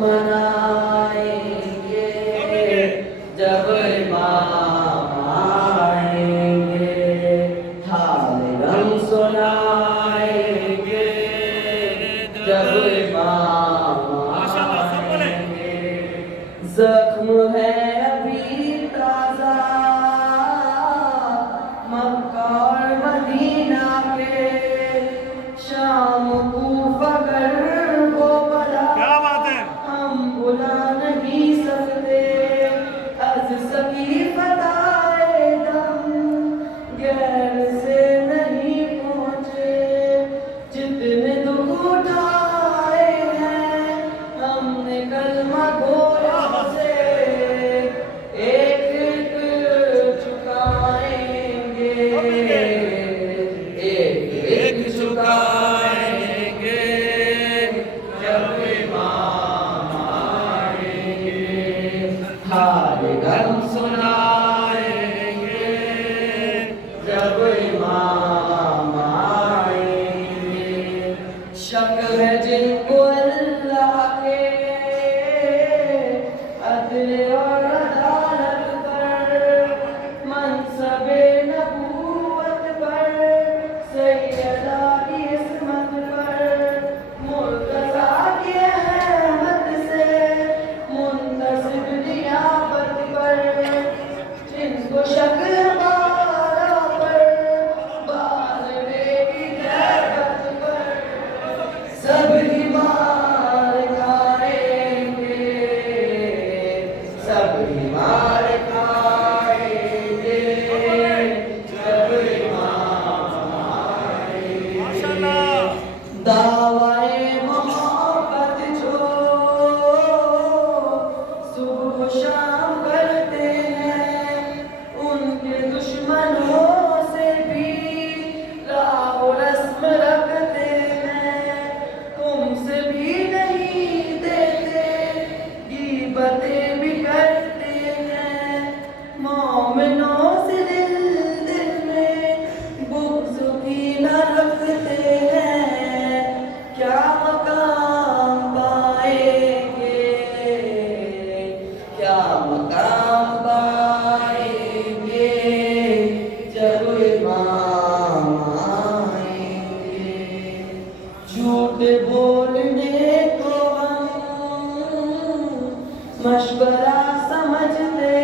मनाएंगे जब इमाम आएंगे, हाल गम सुनाएंगे जब इमाम आएंगे। जख्म है अभी ताजा मक्का और मदीना के, शाम कूफा कर वो बला हम बुला नहीं सकते। अज सकी फताए दम गैर से नहीं पहुँचे, जितने दुख उठाए हैं हमने कलमा गोया से, एक एक चुकाएंगे, एक एक चुकाएंगे जब इमाम आएंगे, हाल गम सुनाएंगे जब इमाम आएंगे। शक है जिनको अल्लाह के अदल और अदालत पर, मनसबे नबूवत पर, सैयदा की इस्मत पर, मुर्तज़ा की अहमद से मुंतसिब नियाबत पर, जिनको शक हमारा पर बालवे की ज़ैबत पर, सब ही मार खाएंगे, सब ही मार खाएंगे जब इमाम आएंगे। दावाए मोहब्बत जो सुबह शाम करते हैं, उनके दुश्मनों से भी राव रस्म रखते हैं, तुमसे भी नहीं देते, गीबतें भी करते हैं, मोमिनों से दिल दिल में बुग़्ज़ भी न रखते हैं, क्या मकाम पाएंगे, क्या मकाम पाएंगे जब इमाम आएंगे। झूठ बोलने को हम मशवरा समझते